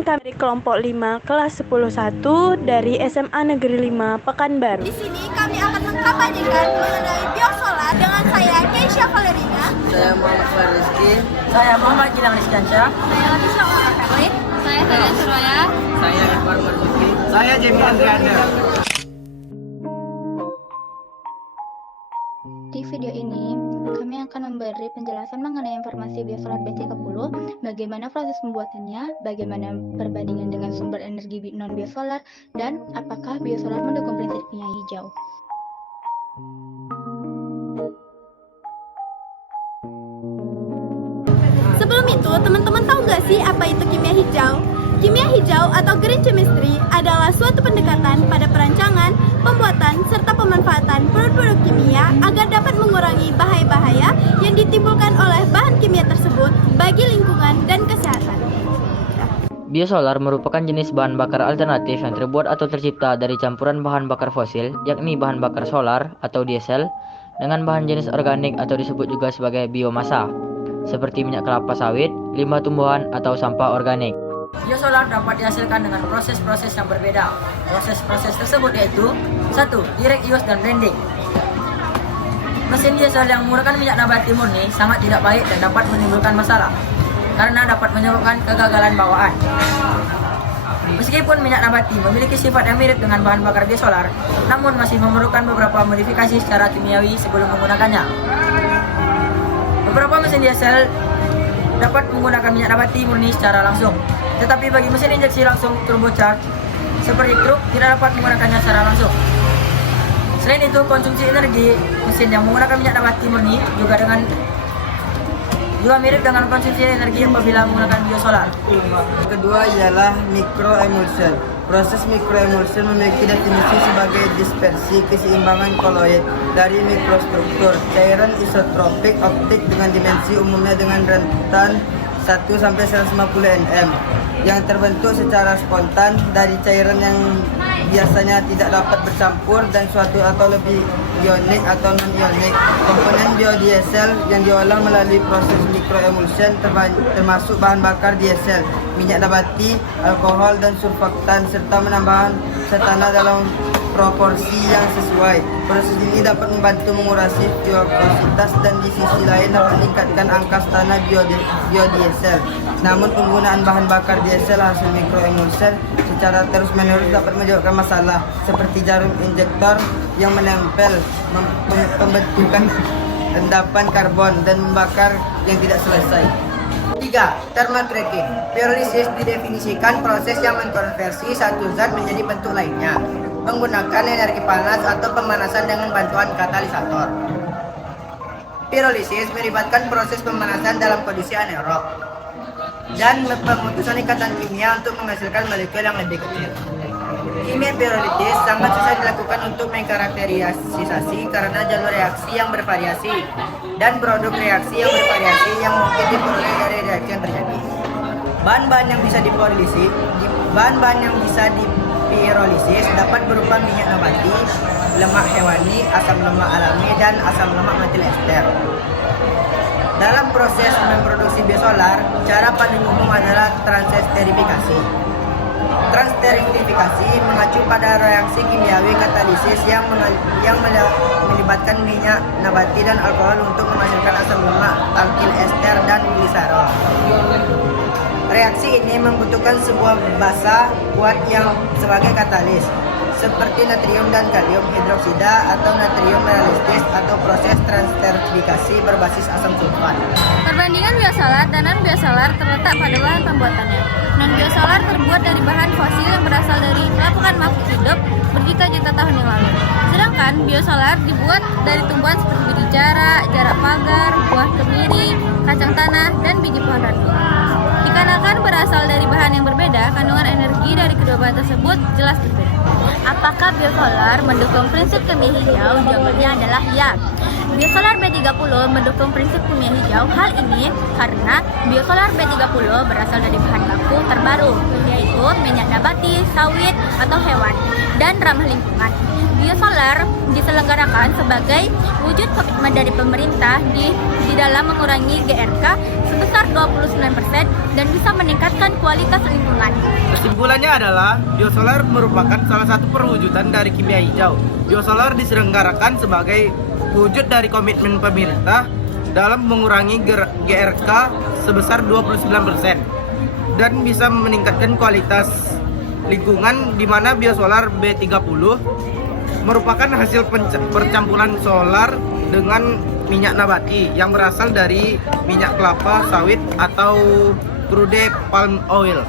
Perkenalkan kami dari kelompok 5 kelas 101 dari SMA Negeri 5 Pekanbaru. Di sini kami akan mengkampanyekan mengenai biosolar dengan saya Keisha Valerina. Saya Muhammad Farizki. Saya Muhammad Gilang Rizkansyah. Saya Latisha Umar Karli. Saya Tarian Suraya. Saya Iqbal Marzuki. Saya Jamie Andrianda. Di video ini, kami akan memberi penjelasan mengenai informasi biosolar B30, bagaimana proses pembuatannya, bagaimana perbandingan dengan sumber energi non-biosolar, dan apakah biosolar mendukung prinsip kimia hijau. Sebelum itu, teman-teman tahu nggak sih apa itu kimia hijau? Kimia hijau atau green chemistry adalah suatu pendekatan pada perancangan, pembuatan, serta pemanfaatan produk-produk kimia agar dapat mengurangi bahaya-bahaya yang ditimbulkan oleh bahan kimia tersebut bagi lingkungan dan kesehatan. Biosolar merupakan jenis bahan bakar alternatif yang terbuat atau tercipta dari campuran bahan bakar fosil, yakni bahan bakar solar atau diesel, dengan bahan jenis organik atau disebut juga sebagai biomasa, seperti minyak kelapa sawit, limbah tumbuhan, atau sampah organik. Biosolar dapat dihasilkan dengan proses-proses yang berbeda. Proses-proses tersebut yaitu 1. Direct use dan blending. Mesin diesel yang menggunakan minyak nabati murni sangat tidak baik dan dapat menimbulkan masalah karena dapat menyebabkan kegagalan bawaan. Meskipun minyak nabati memiliki sifat yang mirip dengan bahan bakar biosolar, namun masih memerlukan beberapa modifikasi secara kimiawi sebelum menggunakannya. Beberapa mesin diesel dapat menggunakan minyak nabati murni secara langsung, tetapi bagi mesin injeksi langsung turbocharged seperti truk tidak dapat menggunakannya secara langsung. Selain itu, konsumsi energi mesin yang menggunakan minyak nabati murni juga mirip dengan konsumsi energi apabila menggunakan biosolar. Kedua ialah microemulsion. Proses microemulsion memiliki definisi sebagai dispersi keseimbangan koloid dari mikrostruktur cairan isotropik optik dengan dimensi umumnya dengan rentan 1 sampai 150 nm yang terbentuk secara spontan dari cairan yang biasanya tidak dapat bercampur dan suatu atau lebih ionik atau non-ionik. Komponen biodiesel yang diolah melalui proses microemulsion termasuk bahan bakar diesel, minyak nabati, alkohol dan surfaktan serta menambahkan setana dalam proporsi yang sesuai. Proses ini dapat membantu mengurangi viscositas dan di sisi lain dapat meningkatkan angka setana biodiesel. Namun penggunaan bahan bakar diesel hasil microemulsion secara terus-menerus dapat menyebabkan masalah seperti jarum injektor yang menempel, pembentukan endapan karbon dan membakar yang tidak selesai. 3. Thermal cracking. Pyrolysis didefinisikan proses yang mengkonversi satu zat menjadi bentuk lainnya menggunakan energi panas atau pemanasan dengan bantuan katalisator. Pyrolysis melibatkan proses pemanasan dalam kondisi anaerob dan pemutusan ikatan kimia untuk menghasilkan molekul yang lebih kecil. Kimia pyrolysis sangat susah dilakukan untuk mengkarakterisasi karena jalur reaksi yang bervariasi dan produk reaksi yang bervariasi yang mungkin diperoleh dari reaksi yang terjadi. Bahan-bahan yang bisa dipirolisis dapat berupa minyak nabati, lemak hewani, asam lemak alami, dan asam lemak metil ester. Dalam proses memproduksi biosolar, cara paling umum adalah transesterifikasi. Transesterifikasi mengacu pada reaksi kimiawi katalisis yang melibatkan minyak nabati dan alkohol untuk menghasilkan asam lemak, alkil ester, dan gliserol. Reaksi ini membutuhkan sebuah basa kuat yang sebagai katalis, seperti natrium dan kalium hidroksida atau natrium mineralistis atau proses transesterifikasi berbasis asam sulfat. Perbandingan biosolar dan non-biosolar terletak pada bahan pembuatannya. Non-biosolar terbuat dari bahan fosil yang berasal dari lapukan makhluk hidup berjuta-juta tahun yang lalu. Sedangkan biosolar dibuat dari tumbuhan seperti biji jarak pagar, buah kemiri, kacang tanah, dan biji pohon randu. Dikarenakan berasal dari bahan yang berbeda, kandungan energi dari kedua bahan tersebut jelas berbeda. Apakah biosolar mendukung prinsip kimia hijau? Jawabannya adalah ya. Biosolar B30 mendukung prinsip kimia hijau. Hal ini karena biosolar B30 berasal dari bahan baku terbaru, yaitu minyak nabati, sawit, atau hewan, dan ramah lingkungan. Biosolar diselenggarakan sebagai wujud komitmen dari pemerintah di dalam mengurangi GRK sebesar 29% dan bisa meningkatkan kualitas lingkungan. Kesimpulannya adalah biosolar merupakan salah satu perwujudan dari kimia hijau. Biosolar diselenggarakan sebagai wujud dari komitmen pemerintah dalam mengurangi GRK sebesar 29% dan bisa meningkatkan kualitas lingkungan, di mana biosolar B30 merupakan hasil percampuran solar dengan minyak nabati yang berasal dari minyak kelapa sawit atau crude palm oil.